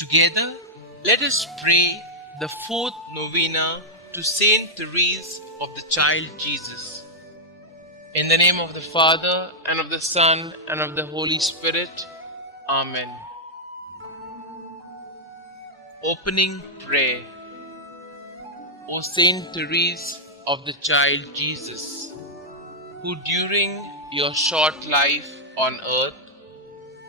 Together, let us pray the fourth novena to Saint Therese of the Child Jesus. In the name of the Father, and of the Son, and of the Holy Spirit. Amen. Opening Prayer. O Saint Therese of the Child Jesus, who during your short life on earth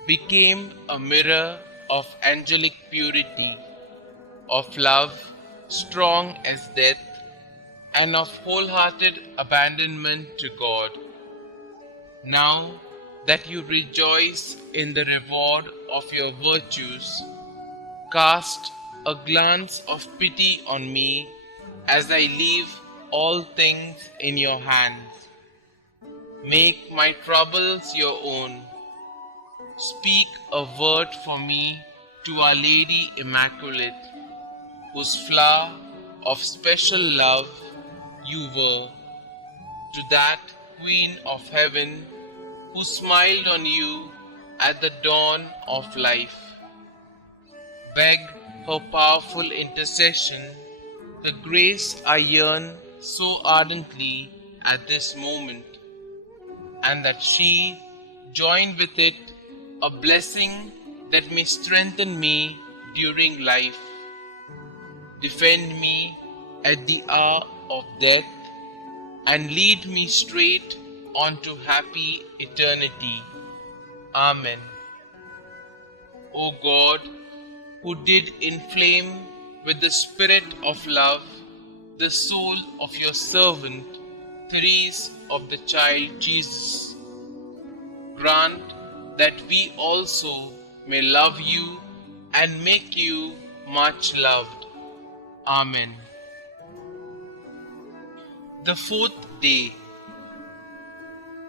became a mirror of angelic purity, of love strong as death, and of wholehearted abandonment to God. Now that you rejoice in the reward of your virtues, cast a glance of pity on me as I leave all things in your hands. Make my troubles your own. Speak a word for me to Our Lady Immaculate, whose flower of special love you were, to that Queen of Heaven who smiled on you at the dawn of life. Beg her powerful intercession, the grace I yearn so ardently at this moment, and that she join with it a blessing that may strengthen me during life, defend me at the hour of death, and lead me straight onto happy eternity. Amen. O God, who did inflame with the spirit of love the soul of your servant, Therese of the Child Jesus, grant that we also may love you and make you much loved. Amen. The fourth day.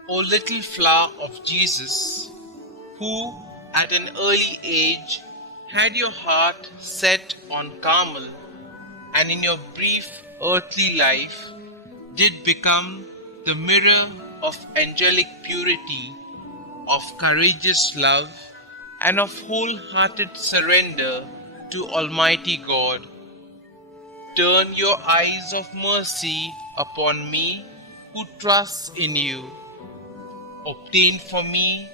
O little flower of Jesus, who at an early age had your heart set on Carmel, and in your brief earthly life did become the mirror of angelic purity, of courageous love, and of wholehearted surrender to Almighty God. Turn your eyes of mercy upon me who trusts in you. Obtain for me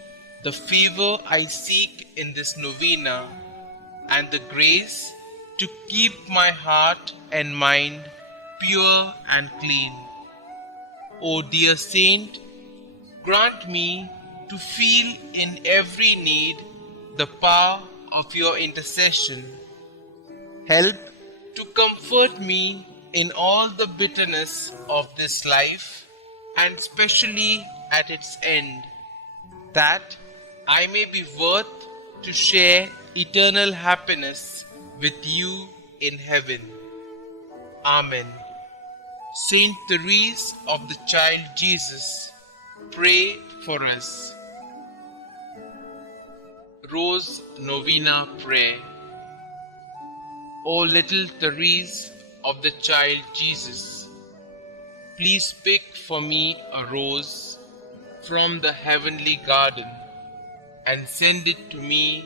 the favor I seek in this novena, and the grace to keep my heart and mind pure and clean. O dear Saint, grant me to feel in every need the power of your intercession. Help to comfort me in all the bitterness of this life, and especially at its end, that I may be worth to share eternal happiness with you in heaven. Amen. Saint Therese of the Child Jesus, pray for us. Rose Novena Prayer. O little Therese of the Child Jesus, please pick for me a rose from the heavenly garden and send it to me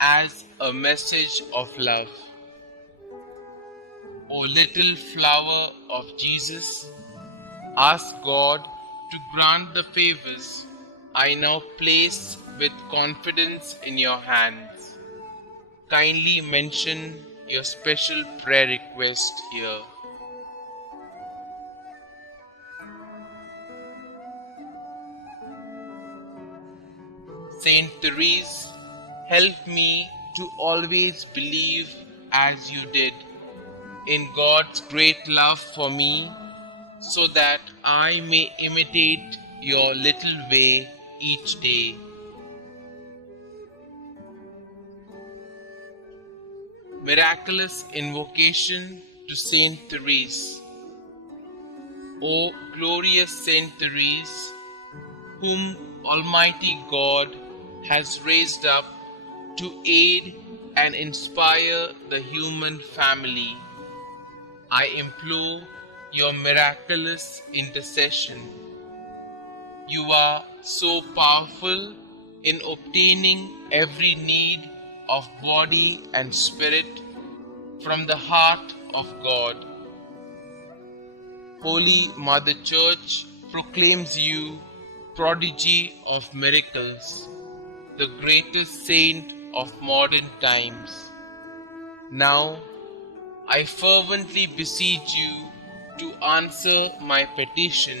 as a message of love. O little flower of Jesus, ask God to grant the favors I now place with confidence in your hands. Kindly mention your special prayer request here. Saint Therese, help me to always believe as you did in God's great love for me, so that I may imitate your little way each day. Miraculous invocation to Saint Therese. O glorious Saint Therese, whom Almighty God has raised up to aid and inspire the human family, I implore your miraculous intercession. You are so powerful in obtaining every need of body and spirit from the heart of God. Holy Mother Church proclaims you prodigy of miracles, the greatest saint of modern times. Now, I fervently beseech you to answer my petition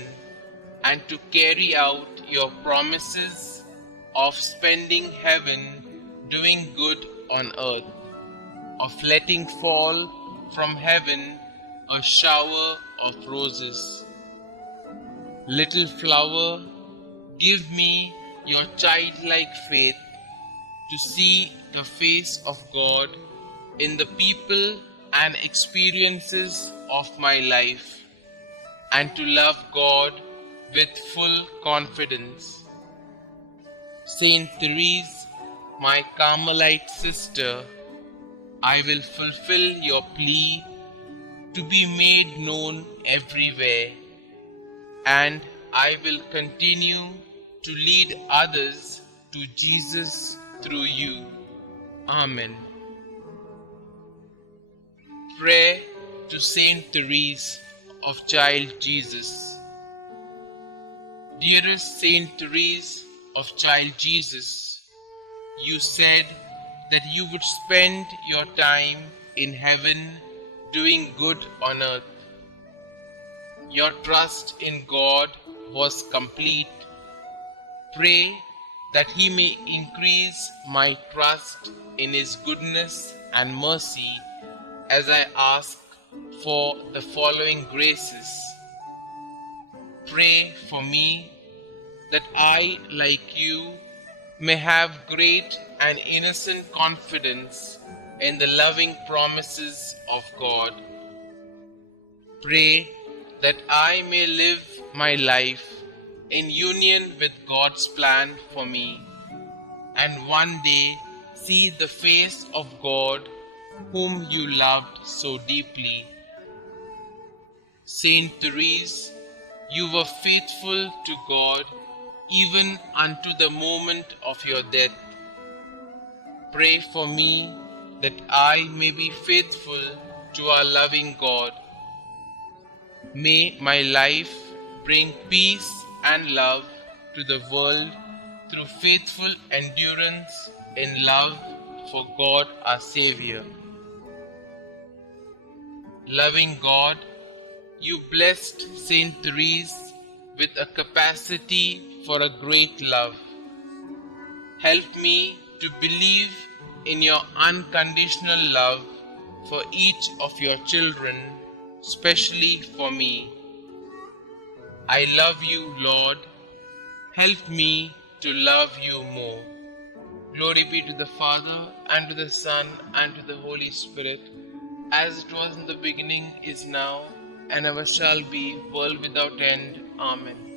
and to carry out your promises of spending heaven doing good on earth, of letting fall from heaven a shower of roses. Little flower, give me your childlike faith to see the face of God in the people and experiences of my life, and to love God with full confidence. Saint Therese, my Carmelite sister, I will fulfill your plea to be made known everywhere, and I will continue to lead others to Jesus through you. Amen. Prayer to Saint Therese of Child Jesus. Dearest Saint Therese of Child Jesus, you said that you would spend your time in heaven doing good on earth. Your trust in God was complete. Pray that He may increase my trust in His goodness and mercy as I ask for the following graces. Pray for me that I, like you, may have great and innocent confidence in the loving promises of God. Pray that I may live my life in union with God's plan for me, and one day see the face of God whom you loved so deeply. Saint Therese, you were faithful to God even unto the moment of your death. Pray for me that I may be faithful to our loving God. May my life bring peace and love to the world through faithful endurance in love for God our Xavier. Loving God, you blessed Saint Therese with a capacity for a great love. Help me to believe in your unconditional love for each of your children, especially for me. I love you, Lord. Help me to love you more. Glory be to the Father, and to the Son, and to the Holy Spirit, as it was in the beginning, is now, and ever shall be, world without end. Amen.